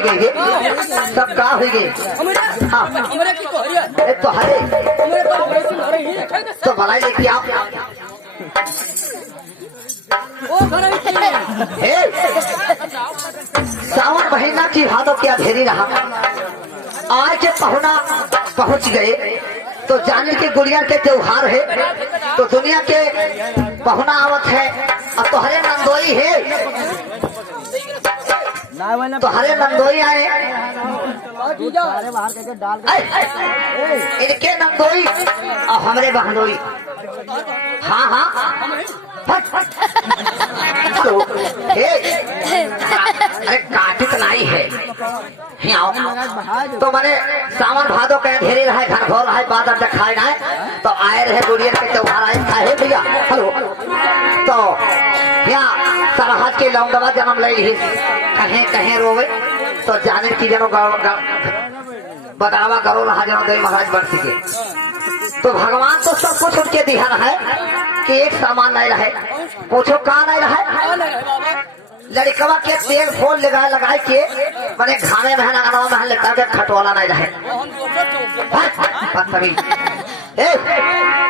गई गे सब का हुई गई हाँ तो हरे तो भलाई लेके आप सावन महीना की भादों की अंधेरी रहा आज के पहुना पहुंच गए तो जाने के गुड़िया के त्योहार है तो दुनिया के पहुना आवत है और तुम्हारे नंदोई है तो हरे नंदोई आए इनके नंदोई और हमरे बहनोई हाँ हाँ हेलो अरे काटित नहीं है तो मैंने सावन भादो के अंधेरी रहे घर भोर रहे बादल दिखाए ना तो आए रहे गुड़िया के त्योहार आए है भैया हेलो तो यहाँ सरहद के लौंडवा जन्म ले ली कहीं कहीं रोवे तो जाने की जनो बदावा करो रहा जनो देवी महाराज बन सके तो भगवान तो सब कुछ उनके दिया है कि एक सामान नहीं रहे पूछो कहाँ नहीं रहे लड़कवा के तेल फोल लगाए के मैंने घामे में लेकर के खटोला नहीं रहे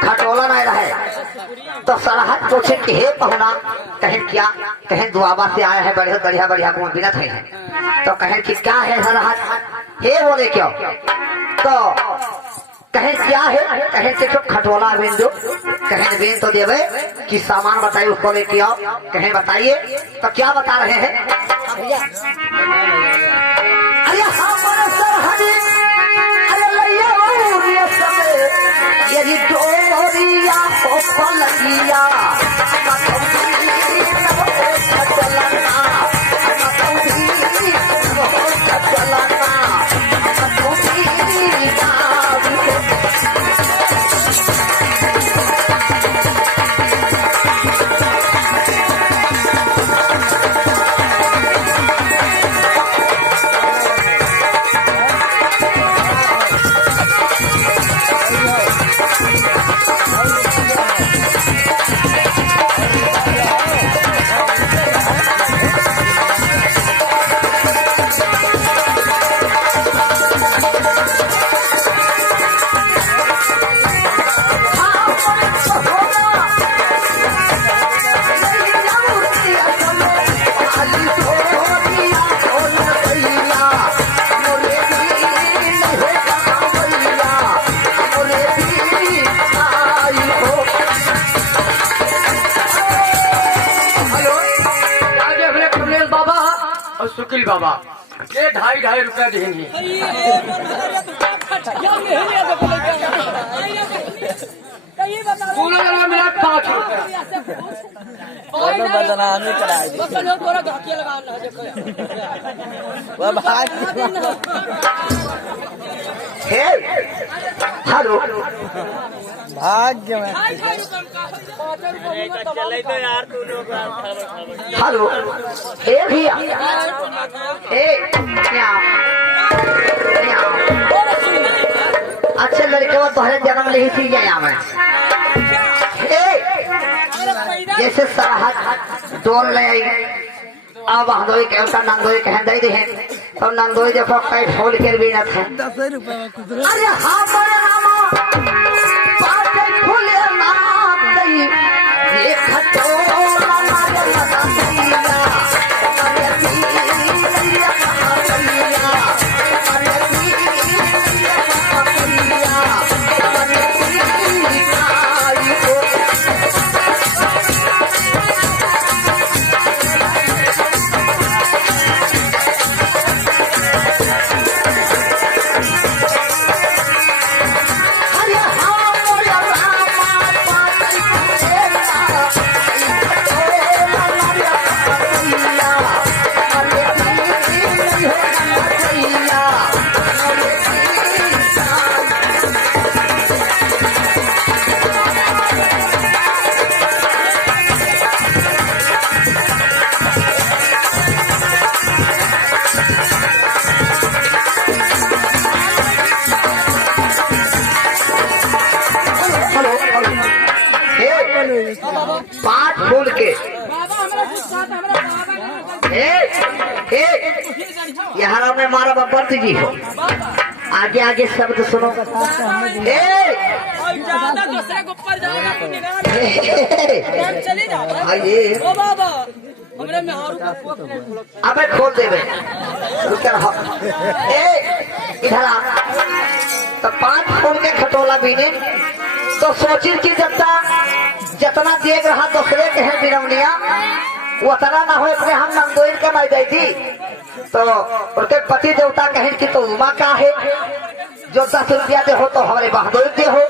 खटोला नहीं रहे तो सरहद पूछे कि हे पहुना कहें क्या कहें दुआबा से आया है बढ़िया बढ़िया बढ़िया कौन बिना थे तो कहें कि क्या है सरहद हे बोले क्यों तो कहें क्या है कहें कि खटोला बेन दो कहें बेन तो देवे कि सामान बताइए उसको लेके आओ कहें बताइए तो क्या बता रहे हैं अरे यदि डोरिया हो पलकिया सुकील बाबा ये 2.5 रुपया देंगे मिला 5 हेलो भाग्य में हेलो ए भैया ए अच्छे लड़के वो तुम्हारे जन्म ले ही थी यहाँ में जैसे सरहद डोल ले आई अब हदोई के नंदोई कह दे दी है तो नंदोई देखो कई फूल के भी न थे 10 रुपए में कुछ अरे हाँ बड़े मामा बातें फूले नाम गई ये खटोला मारे लगा दिया अरे दिया कहाँ दिया अरे दिया यहाँ में मारा बब्बर जी हो। आगे आगे शब्द सुनो। ए ज्यादा दूसरे के ऊपर जाएगा तो निगाह चली जा आइए ओ बाबा हमरे में हारू का अबे खोल दे बे रुक रहा। ए इधर आ। तो 5 फोन के खटोला बीने तो सोची कि जितना देख रहा दूसरे के है बिरमनिया उतना ना हो अपने हम नंदोइन के माई दी थी। तो उनके पति देवता कहें कि तो उमा का है जो 10 रुपया दे हो तो हमारे बहादुर दे हो,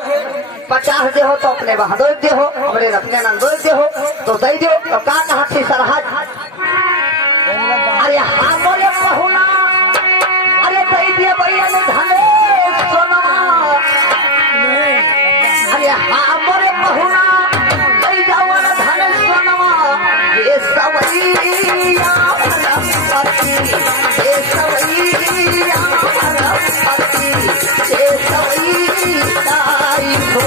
50 दे हो तो अपने बहादुर दे हो, हमारे अपने नंदोइन दे हो तो दे दो। तो का कहा थी सरहद अरे हाँ बोले बहुना अरे दे दिए भैया ने धने सोना। अरे हाँ बोले बहुना दे जाओ ना धने सोनवा। ये सवैया भरपति ये सवैया भरपति ये सवैया हो।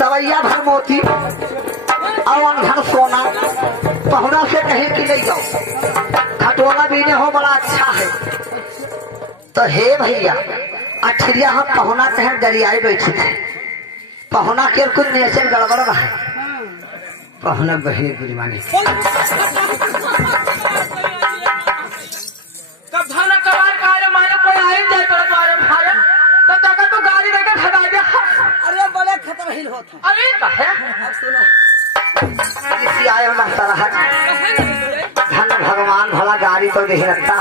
सवैया भर मोती और धन सोना पहुना से कहे कि नहीं जाओ खटोला बीने हो बड़ा अच्छा है। तो हे भैया अठरिया हम पहुना कहे दरियाए बैठे थे। पहुना के कुछ नेचर गड़बड़ रहा पहुना बहनी गुजमानी कब थाना कबार काले मारे कोई आई जाए तो तुम्हारे भाई तो तक तो गाड़ी लेकर भगा दे। अरे बड़े खतर हिल होता अरे कहे अब सुनो इसी आए माता रहा धन भगवान भला गाड़ी तो नहीं रखता।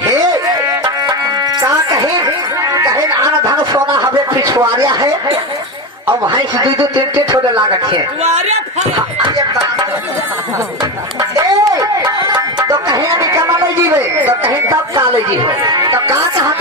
हे का कहे कहे आना धन सोना हमें पिछुआरिया है और वहीं से 2-3 छोटे लागत है। तो कहे अभी कमा ले जीवे तो कहे तब का ले जीवे तो का कहा